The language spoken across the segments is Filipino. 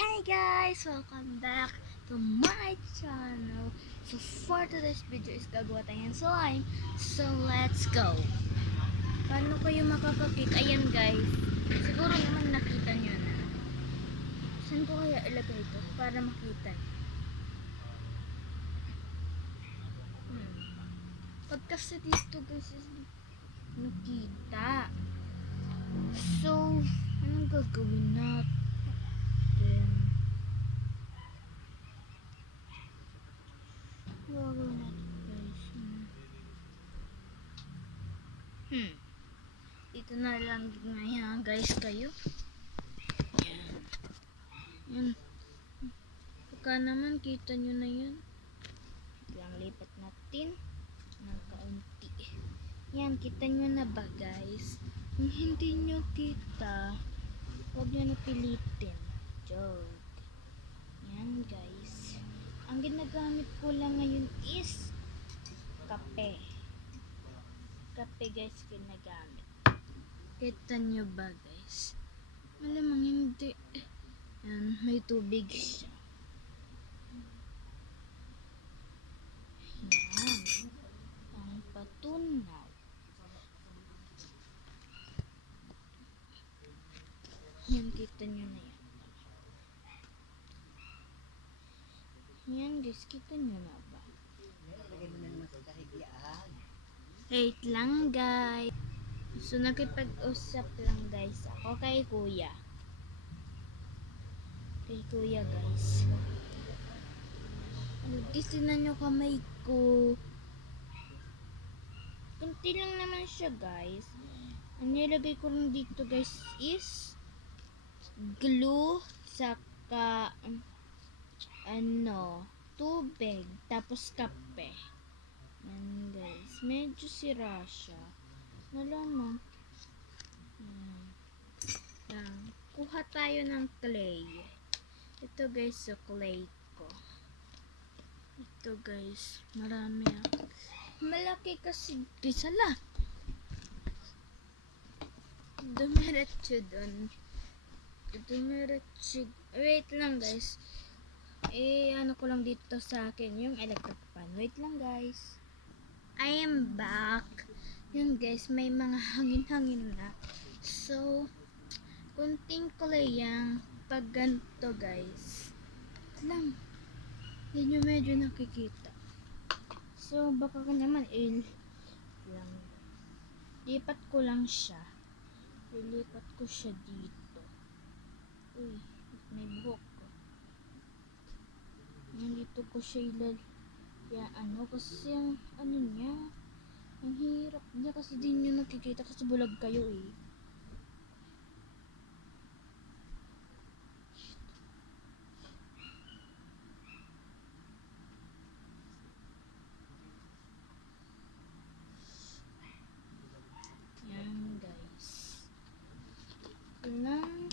Hey guys! Welcome back to my channel. So for today's video is gagawa tayo ng slime. So let's go! Paano kayo makakakita? Ayan guys. Siguro naman nakita nyo na. Saan ko kaya ilagay ito para makita nyo? Pag kasi dito guys is nakita. So, anong gagawin natin? Gagawin natin guys. Dito na lang ngayon guys kayo. Yan. Baka naman kita nyo na yun. Lang lipat natin ng kaunti. Yan, kita nyo na ba guys? Kung hindi nyo kita, huwag nyo na pilitin. Joke. Yan guys. Ang ginagamit ko lang ngayon is kape. Kape guys ginagamit. Kita nyo ba guys? Malamang hindi. Yan, may tubig siya. Yan. Ang patunaw. Yan, kita nyo na yan. Yan guys, kita nyo na ba? Wait lang guys. So nakipag-usap lang guys ako kay kuya. Kay kuya guys. Tignan nyo kamay ko. Kunti lang naman siya guys. Ang nilagay ko lang dito guys is glue saka tubig tapos kape. Yan guys. Medyo sira siya. Malamang. Yan. Kuha tayo ng clay. Ito guys, so clay ko. Ito guys, marami malaki kasi guys, hala. Dumiretso dun. Dumiretso. Wait lang guys. Ano ko lang dito sa akin, yung electric fan. Wait lang guys. I am back. Yan guys, may mga hangin-hangin na. So, kunting kulay yang pag ganito guys. Lang. Hindi nyo medyo nakikita. So, baka ka naman lang. Lipat ko lang siya. Lilipat ko siya dito. Uy, may buhok ko. Nandito ko siya kasi yung niya, ang hirap niya kasi din nyo nakikita kasi bulag kayo eh.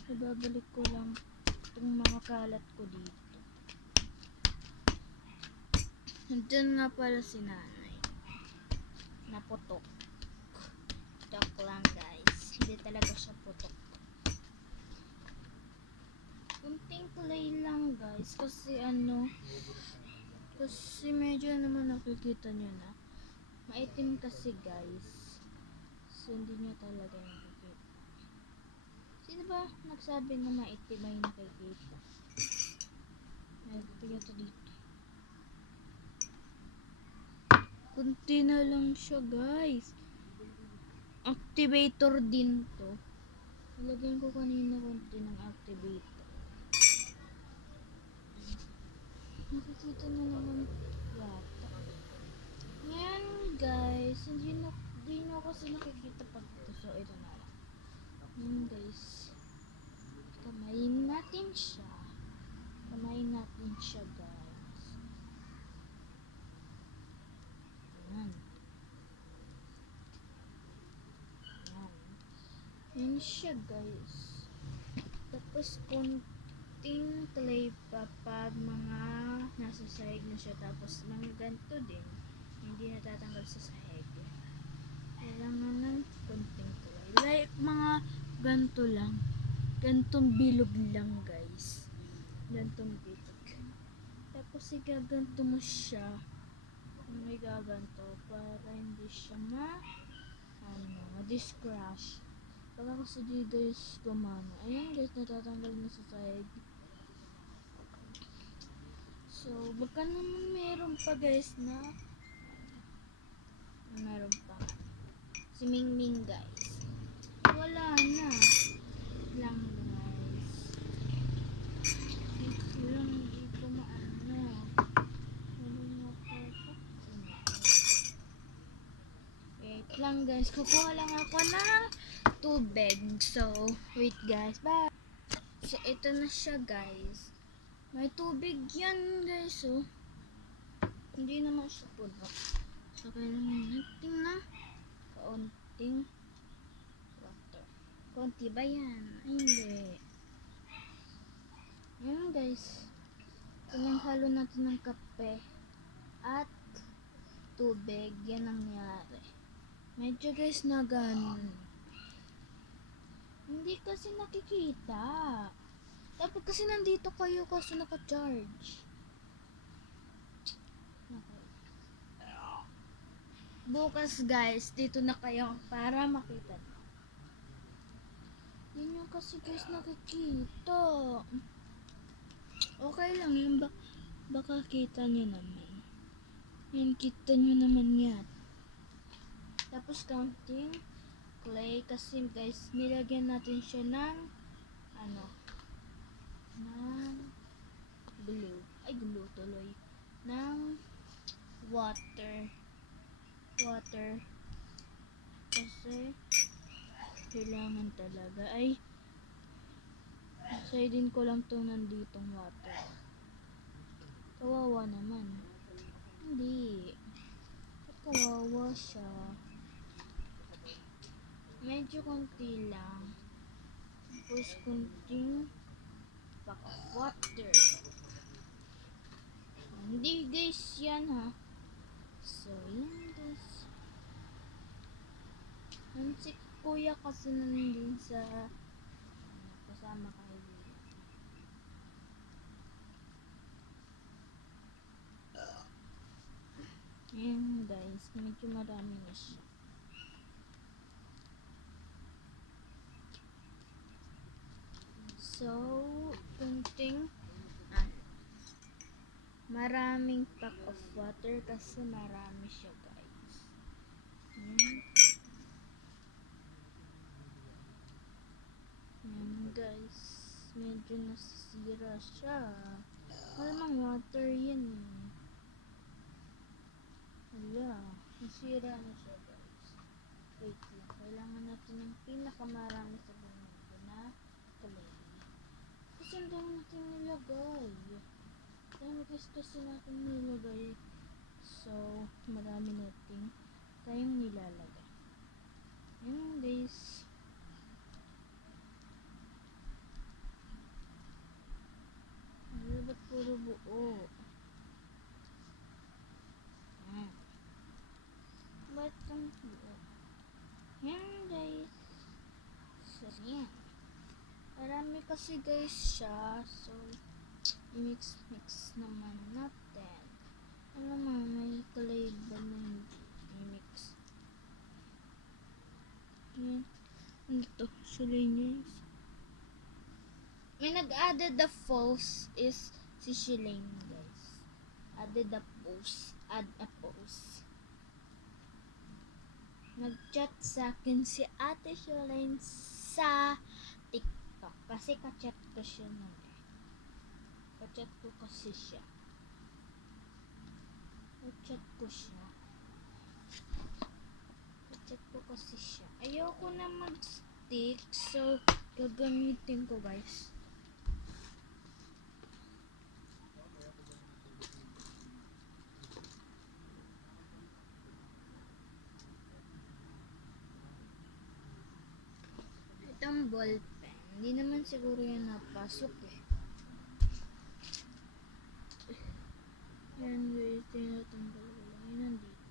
Ibabalik ko lang itong mga kalat ko dito. Nandun nga pala si nanay. Naputok. Joke lang guys. Hindi talaga siya putok. Kunting kulay lang guys. Kasi kasi medyo naman nakikita nyo na. Maitim kasi guys. So hindi nyo talaga nakikita. Sino ba nagsabi na maitim ay nakikita? Nagpila to dito. Kunti na lang siya guys. Activator din to. Nilagyan ko kanina kunti ng activator. Nakikita na naman yata. Yan guys. Hindi na kasi nakikita pag ito. So ito na lang. Yan guys. Kamayin natin siya. Guys. Yan. Yan siya guys. Tapos kunting clay pa pag mga nasa sahig na siya. Tapos mga ganito din. Hindi natatanggal sa sahig. Kailangan ng kunting clay. Like mga ganito lang. Gantong bilog lang guys. gantong bibig. Tapos igaganto mo siya. May gaganto para hindi siya ma-discrash. Baka kasi di guys gumana. Ayan guys, natatanggal na sa side. So, baka naman meron pa guys na meron pa. Si Mingming guys. Wala na. Lang guys. Dito lang hindi ko maano. Ano na po ito? Wait lang guys. Kukuha lang ako ng tubig. So, wait guys. Bye. So, ito na siya guys. May tubig yan guys. Oh. Hindi naman siya puno. So, kailangan natin na kaunting water. Konti ba yan? Ay, hindi. Yan guys. Halo natin ng kape at tubig. Yan ang nangyari. Medyo guys na ganun. Hindi kasi nakikita. Dapat kasi nandito kayo kasi naka-charge. Bukas guys, dito na kayo para makita. Hindi nyo kasi guys nakikita. Okay lang yan. Baka kita nyo naman. Yan, kita nyo naman yan. Tapos counting clay kasi guys, nilagyan natin siya ng ng glue. Ay, glue tuloy. Ng water. Kasi kailangan talaga ay sidin ko lang tong nanditong water. Kawawa naman. Hindi. At kawawa siya. Medyo konti lang. Tapos konting pack of water. Hindi guys yan ha. So yan guys. Si kuya kasi nandun sa kasama kaibigan. Ayan guys, medyo marami na siya. So, kunting maraming pack of water kasi marami siya guys. Ayan. Ayan guys, medyo nasisira siya. Malamang water yan eh. Hala, nasira na siya guys. Wait lang, kailangan natin ng pinakamarami sa bumito na clay. Kasi ang dami natin nilagay. Dami kasi natin nilagay. So, marami natin tayong nilalagay. Ayan guys. Ba't puro buo? Ba't ang buo? Yan guys. So, yan. Marami kasi guys siya. So, mix naman natin. Alam mo, may kulay ba na mix? Yan. Ano to? Sulay niya. May nag-added the false is si Shilane guys. Added the post. Add a post. Nag-chat sa akin si Ate Shilane sa TikTok. Kasi ka-chat ko siya nun eh. Ka-chat ko kasi siya. Ka-chat ko kasi siya. Ayoko na mag-stick. So, gagamitin ko guys. Itong ballpen. Hindi naman siguro yan napasok eh. Yan guys, tinatanggal ko lang. Yan nandito.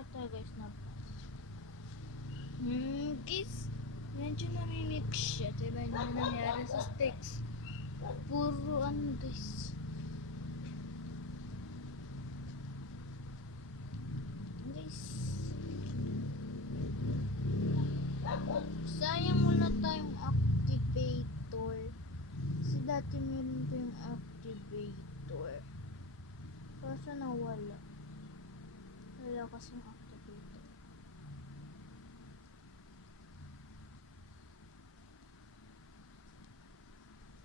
ata guys na guys, medyo namimix siya. Diba niya nangyari sa sticks? Puro ano guys. Guys. Sayang wala tayong activator. Kasi dati meron ko yung activator. Kaso nawala. Wala kasing activator.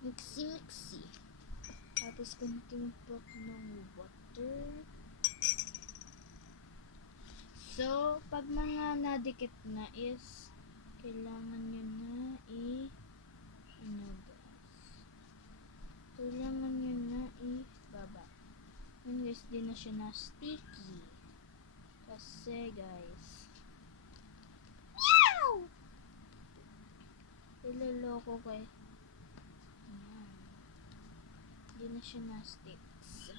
Mixy. Tapos konting pot ng water. So, pag mga nadikit na is kailangan nyo na kailangan nyo na baba. Yun guys, di na siya na sticky. Kasi guys, meow! Iloloko ko eh. Ayan. Di na siya na sticks.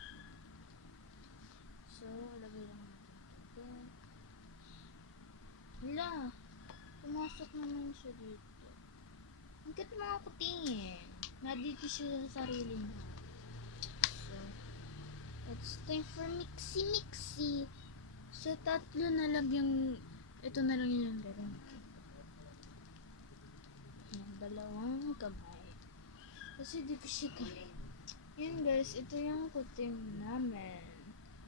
So, lagay lang natin ito. Hala! Pumasok naman siya dito. Ang ganda mga kutingin. Nadito siya sa sarili niya. So, it's time for mixy. So, tatlo na lang yung ito na lang yung gano'n. Yung dalawang kamay. Kasi di ko siya kaya. Yan guys, ito yung kuting namin.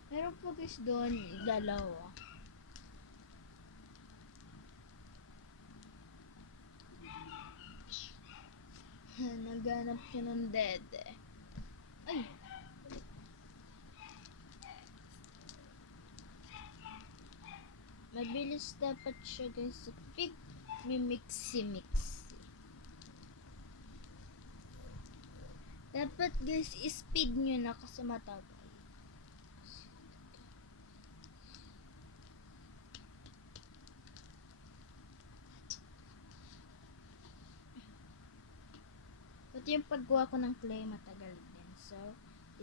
Meron po guys doon, dalawa. Naghanap siya ng dede. Ay! Mabilis dapat siya guys sa pig. May mixy. Dapat guys, speed nyo na kasi matagal. Pati yung paggawa ko ng clay matagal din. So,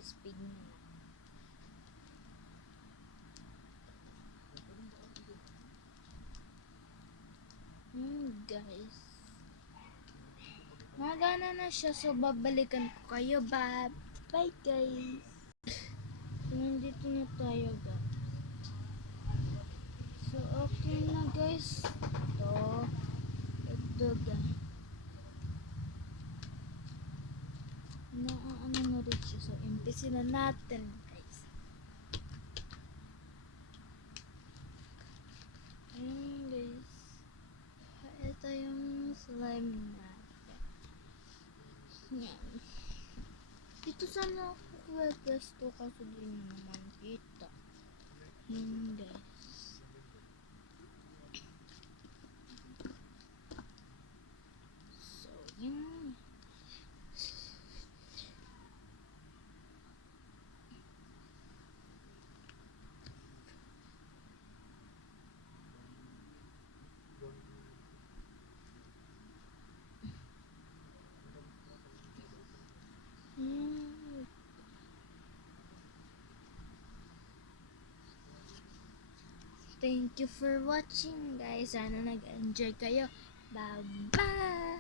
speed nyo na. Guys. Magana na siya. So, babalikan ko kayo. Bye guys. Nandito na tayo guys. So, okay na guys. Ito guys. Ano na rin siya. So, impisi na natin guys. Ayan guys. Ito yung slime natin. Yan. Dito sana ako pwesto kasi di naman kita. Yan guys. So, yan. Thank you for watching guys. Sana nag-enjoy kayo. Bye-bye!